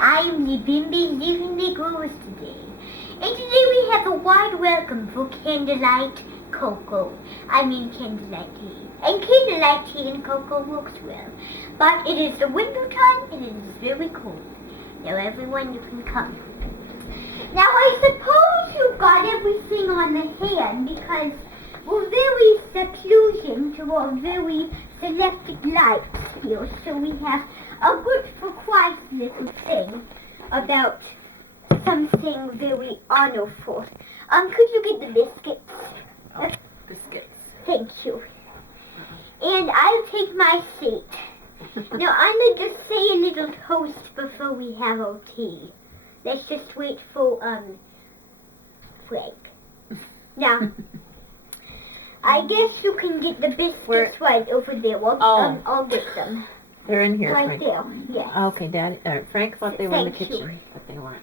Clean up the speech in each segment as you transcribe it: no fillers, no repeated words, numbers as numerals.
I am the Bimbi Living the Growers today. And today we have a wide welcome for candlelight candlelight tea. And candlelight tea and cocoa works well. But it is the winter time and it is very cold. Now everyone, you can come. Now I suppose you got everything on the hand because we're very seclusion to our very selected lights here. So we have a good for Christ little thing about something very honorful. Could you get the biscuits? Oh, biscuits. Thank you. And I'll take my seat. Now I'm going to say a little toast before we have our tea. Let's just wait for Frank. Now, I guess you can get the biscuits right over there. I'll get them. They're in here, Right Frank. there, yes. Okay, Daddy. Frank thought they were in the Thank kitchen, you. but they weren't.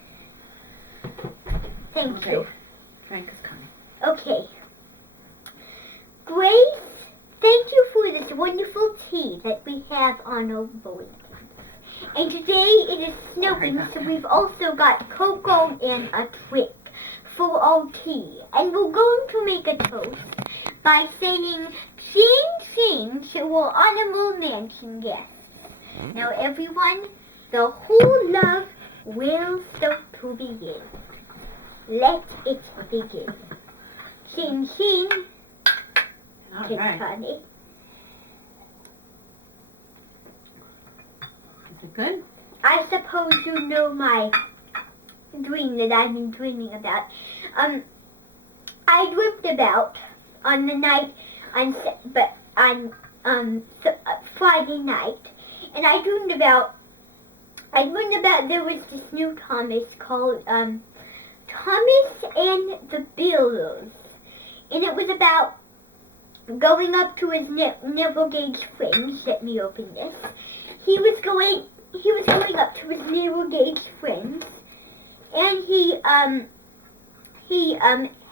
Thank Okay. you. Frank is coming. Okay. Grace, thank you for this wonderful tea that we have on our bowling pin. And today it is snowing, so we've also got cocoa and a trick for our tea. And we're going to make a toast by saying, ching ching to our honorable mansion guests. Now everyone, the whole love will start to begin. Let it begin. Ching ching. All It's right. funny. Is it good? I suppose you know my dream that I've been dreaming about. I dreamt about on the night on Friday night, and I dreamed about there was this new Thomas called Thomas and the Builders, and it was about going up to his navel gauge friends. Let me open this. He was going up to his navel gauge friends, and he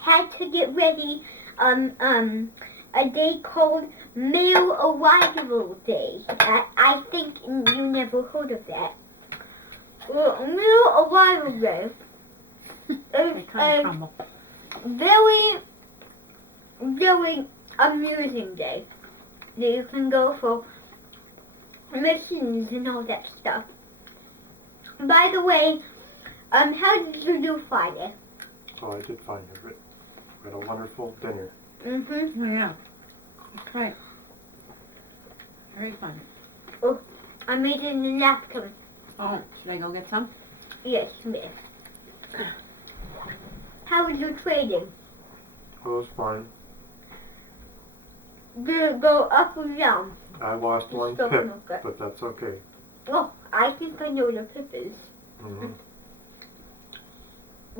had to get ready a day called Mail Arrival Day. I think you never heard of that. Well, Mail Arrival Day is a very, very amusing day. You can go for missions and all that stuff. By the way, how did you do Friday? Oh, I did find it. We had a wonderful dinner. Mm-hmm. Oh, yeah. That's right. Very fun. Oh, I made it in a napkin. Oh, should I go get some? Yes, miss. How was your trading? Oh, it was fine. Did it go up or down? I lost You one still pip, look good. but that's okay. Oh, I think I know what a pip is. Mm-hmm.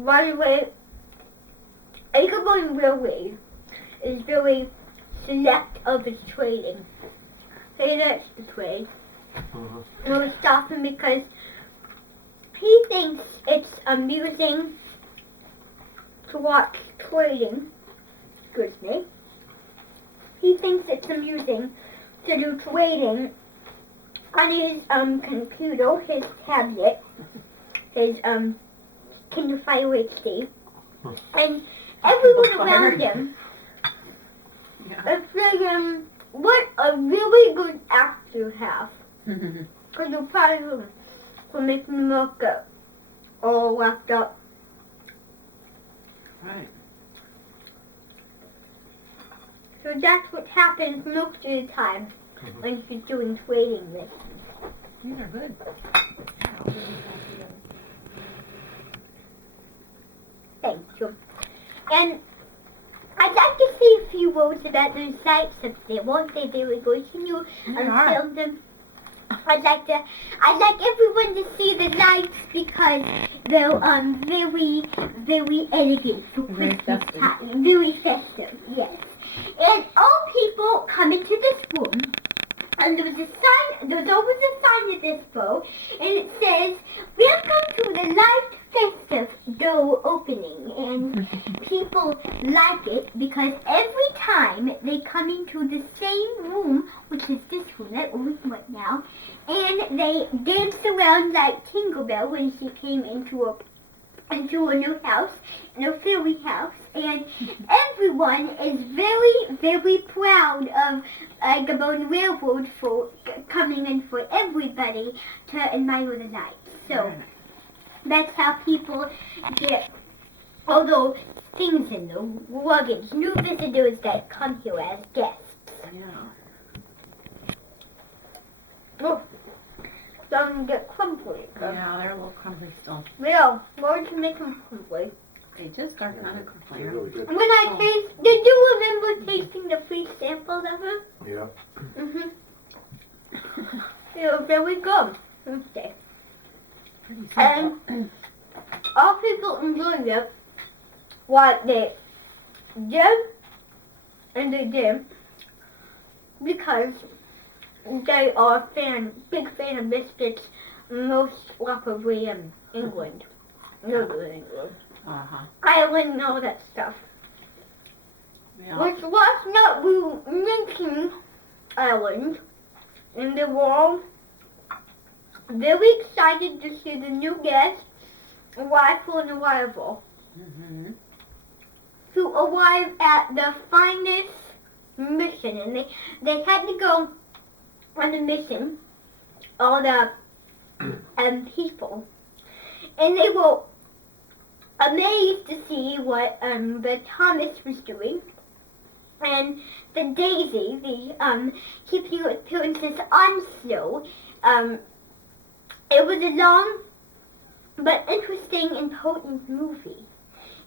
By the way, Acre Railway is very select of its trading. He likes to trade. Mm-hmm. We'll stop him because he thinks it's amusing to watch trading. Excuse me. He thinks it's amusing to do trading on his computer, his tablet, his Kindle Fire HD, and everyone around him Yeah. is saying, what a really good app you have. Because you're proud of him for making him look good, all wrapped up. Right. So that's what happens most of the time when she's doing trading lists. These are good. Thank you. And I'd like to say a few words about those lights up there. Won't they very good? Can you They are. film them? I'd like everyone to see the lights because they're very, very elegant for Very Christmas festive. time. Very festive, yes. And all people come into this room, and there's always a sign at this bow, and it says, "Welcome to the Light festive dough opening, and people like it because every time they come into the same room, which is this room that we're in right now, and they dance around like Tingle Bell when she came into a new house, in a fairy house, and everyone is very, very proud of Gabon Railroad for coming in for everybody to admire the night. So that's how people get all those things in the luggage, new visitors that come here as guests. Yeah. Oh, starting to get crumbly. Yeah, they're a little crumbly still. Yeah, why to make them crumbly? They just are kind of crumbly. They're really good. When I taste, did you remember tasting the free sample of them? Yeah. They were very good. Okay. Pretty And simple. all people enjoyed it. What they did, and they did, because they are big fan of biscuits, most probably in England. Northern England. Uh-huh. Ireland and all that stuff. Yeah. Which last night we mentioned Ireland, and they were all very excited to see the new guest arrive for an arrival. Mm-hmm. To arrive at the finest mission, and they had to go on the mission, all the people, and they were amazed to see what the Thomas was doing, and the Daisy, the keeping appearances on snow. It was a long but interesting and potent movie.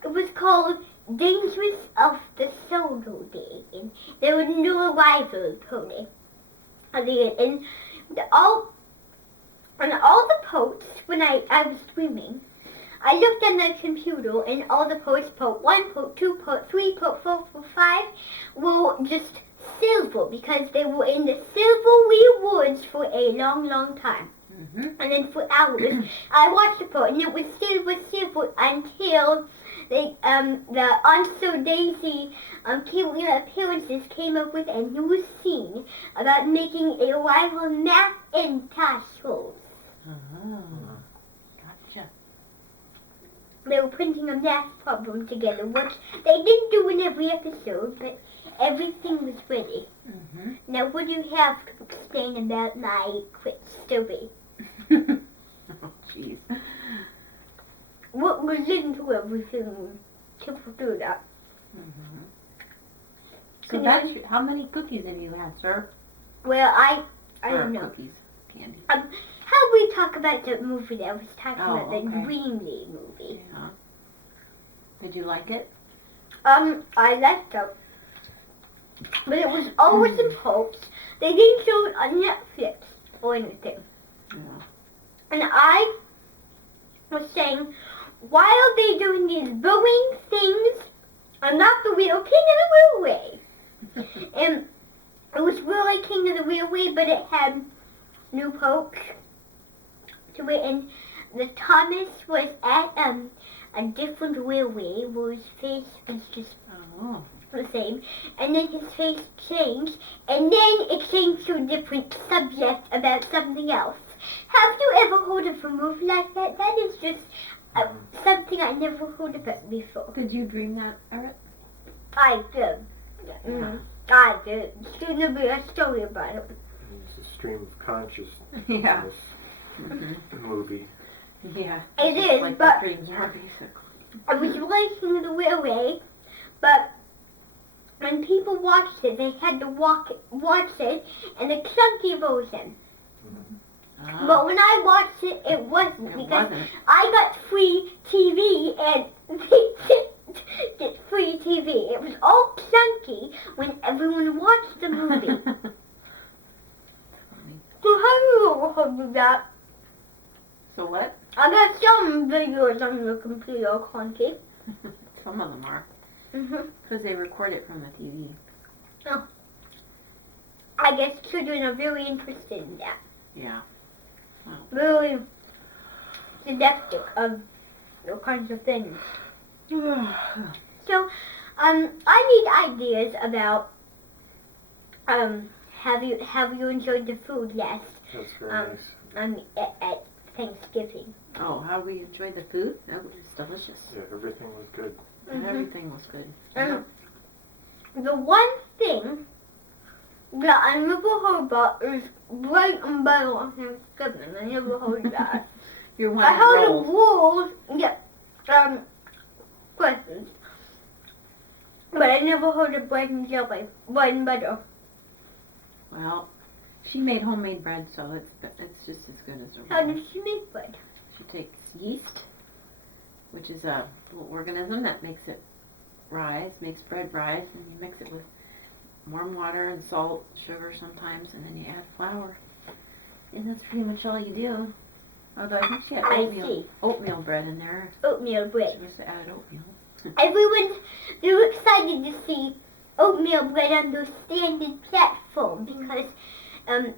It was called Dangerous of the Solo Day, and there was no arrival pony at the end. And all the posts, when I was streaming, I looked on the computer, and all the posts, pot 1, pot 2, pot 3, pot 4, pot 5, were just silver, because they were in the silvery woods for a long, long time. Mm-hmm. And then for hours, I watched the pot, and it was silver until the Unso Daisy appearances came up with a new scene about making a rival Macintosh rolls. Oh, gotcha. They were printing a math problem together, which they didn't do in every episode, but everything was ready. Mm-hmm. Now, what do you have to explain about my quick story? Oh, jeez. What goes into everything to do that? Mm-hmm. So Can that's you- how many cookies have you had, sir? Well, I Or don't know. cookies, candy. How we talk about the movie that I was talking Oh, about, the okay. Dreamly movie. Yeah. Did you like it? I liked it. But it was always in post. They didn't show it on Netflix or anything. Yeah. And I was saying, why are they doing these boring things? I'm not the real King of the Railway. And it was really King of the Railway, but it had new pokes to it. And the Thomas was at a different railway where his face was just Oh. the same, and then his face changed, and then it changed to a different subject about something else. Have you ever heard of a movie like that? That is just something I never heard about before. Did you dream that, Eric? I did. I did. It's going to be a story about it. It's a stream of consciousness Yeah. in Mm-hmm. this movie. Yeah. It just is, like but the dreams are, basically. I was racing the railway, but when people watched it, they had to watch it in a chunky version. Ah, But when I watched it, it wasn't, it because wasn't. I got free TV and they didn't get free TV. It was all clunky when everyone watched the movie. So have you ever heard of that? So what? I got some videos on your computer clunky. Some of them are. Mhm. Because they record it from the TV. I guess children are very interested in that. Yeah. Very seductive of all kinds of things. So, I need ideas about, have you enjoyed the food? Yes. That's very nice. At Thanksgiving. Oh, how we enjoyed the food? It was delicious. Yeah, everything was good. Everything was good. The one thing that I never heard about is bread and butter on Thanksgiving. I never heard that. You're one I of heard rolls. of rolls, yeah, questions. But I never heard of bread and jelly, bread and butter. Well, she made homemade bread, so it's just as good as a How roll. did she make bread? She takes yeast, which is a little organism that makes it rise, makes bread rise, and you mix it with warm water and salt, sugar sometimes, and then you add flour. And that's pretty much all you do. Although I think she had I see. oatmeal bread in there. Oatmeal bread. She must have added oatmeal. Everyone's very excited to see oatmeal bread on the standard platform because, did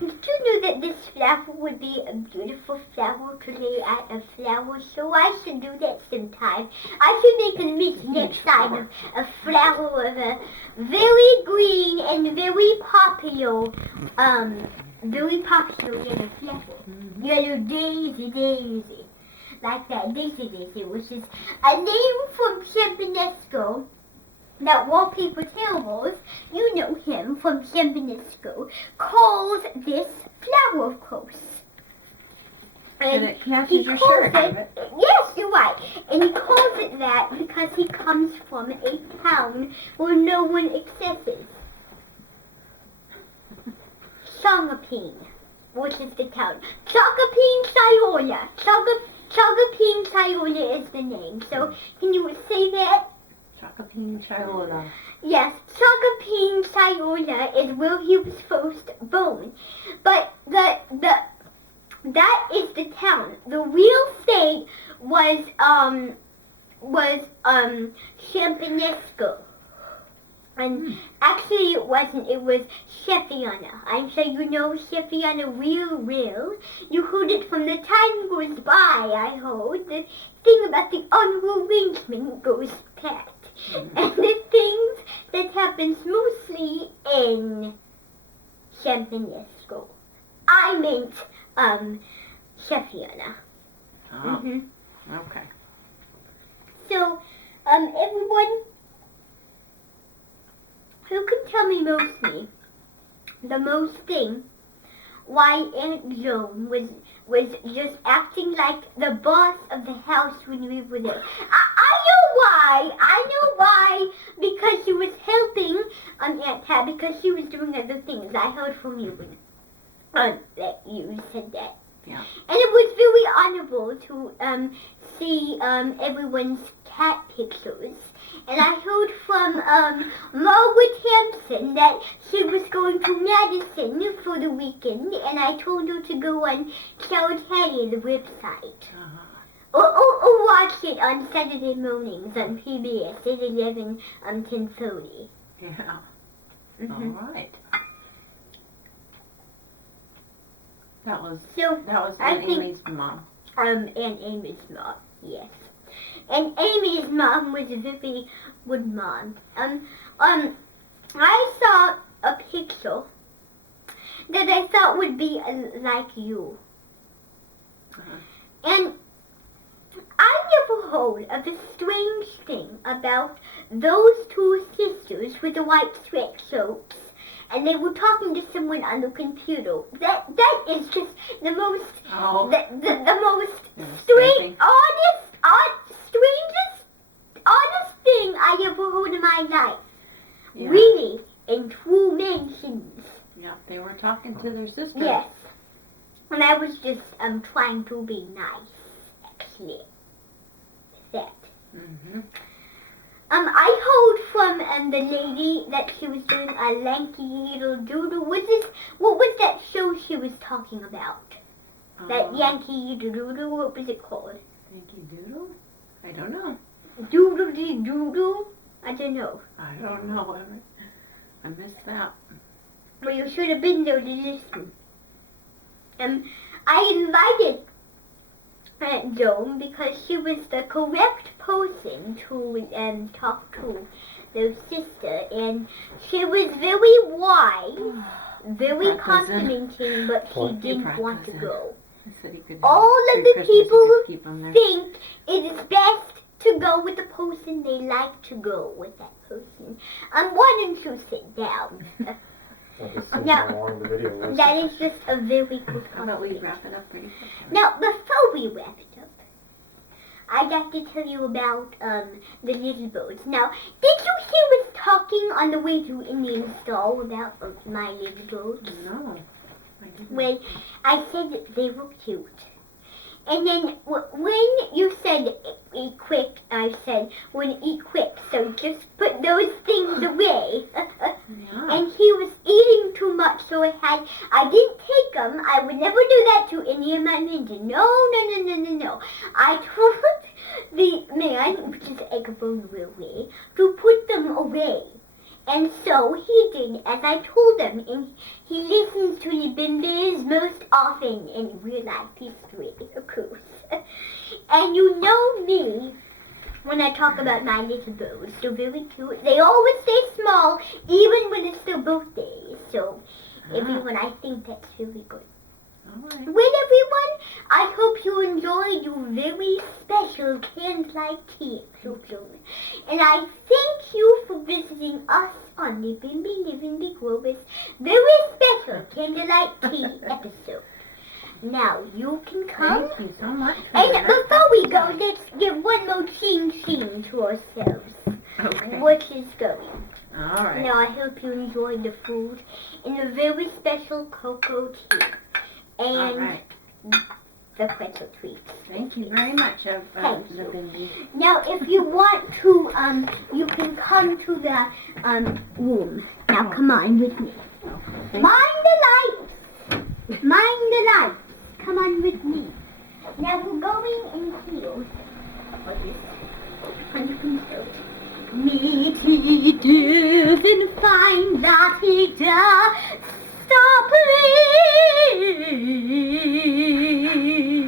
you know that this flower would be a beautiful flower to lay at a flower show? I should do that sometime. I should make a myth next time of a flower of a very green and very popular yellow flower. Yellow daisy. Like that daisy, which is a name from Champinesco. That Wallpaper Tables, you know him from Champinesco, calls this flower, of course. And it he matches your calls shirt, doesn't it? Yes, you're right. And he calls it that because he comes from a town where no one accesses. Shangaping, which is the town. Shangaping, Sayola. Shangaping, Sayola is the name. So, can you say that? Chocopine Chiola. Yes, Shangaping, Sayola is where he was first born. But that is the town. The real state was Champinesco. And actually it wasn't, it was Sheffiana. I'm sure you know Sheffiana real well. You heard it from the time goes by, I heard. The thing about the unarrangement goes past. And the things that happens mostly in Champinesco. I meant, Sheffiana. Oh, okay. So, everyone who can tell me mostly the most thing why Aunt Joan was just acting like the boss of the house when we were there. I know why. Because she was helping Aunt Tab because she was doing other things. I heard from you when that you said that. Yeah. And it was very honorable to see everyone's cat pictures. And I heard from Margaret Hampson that she was going to Madison for the weekend, and I told her to go on Cowtally, the website. Or watch it on Saturday mornings on PBS at 10:30. Yeah. Mm-hmm. All right. That was I Aunt think- Amy's mom. And Amy's mom, yes. And Amy's mom was a very good mom. I saw a picture that I thought would be like you. And I never heard of a strange thing about those two sisters with the white sweatshirts. And they were talking to someone on the computer. That is just the most the most strangest thing I ever heard in my life. Yeah. Really, in true mentions. Yeah, they were talking to their sister. Yes. And I was just trying to be nice, actually. That. Mm-hmm. I heard from the lady that she was doing a lanky little doodle. What was that show she was talking about? That Yankee Doodle, what was it called? Yankee Doodle? I don't know. Doodle? I don't know. I don't know. I missed that. Well, you should have been there to listen. I invited Joan because she was the correct person to talk to their sister, and she was very wise, very complimenting, but she What? didn't want to go. He said he could All of through the Christmas he people could keep 'em there. think it is best to go with the person they like to go with that person. Why don't you sit down? I'll just see Now, how long the video was. That is just a very good How about we compliment. wrap it up pretty quick? Now, before we wrap it up, I'd like to tell you about the little birds. Now, did you hear us talking on the way to Indian Stall about my little birds? No, I didn't. Well, I said that they were cute. And then when you said eat quick, I said, well, eat quick, so just put those things away. Yeah. And he was eating too much, so I didn't take them. I would never do that to any of my men. No. I told the man, which is Eggbone Railway, to put them away. And so he did as I told him, and he listens to the Bimbis most often in real life history, of course. And you know me, when I talk about my little birds, they're very cute. They always stay small, even when it's their birthday. So, everyone, I think that's really good. All right. Well, everyone, I hope you enjoyed your very special candlelight tea, children. And I thank you for visiting us on the Bimbi Living Big Grover's very special candlelight tea episode. Now, you can come. Thank you so much. for And that. before we go, let's give one more ching to ourselves, Okay. which is going. All right. Now, I hope you enjoyed the food and the very special cocoa tea. All And right. the pretzel treats. Thank you very much, Thank the you. Bimbi. Now, if you want to, you can come to the room. Now, come on with me. Thank Mind the lights. Mind the lights. Come on with me. Now, we're going in heels. For this. And you can show it. Meet he doesn't find that he does. Stop, please.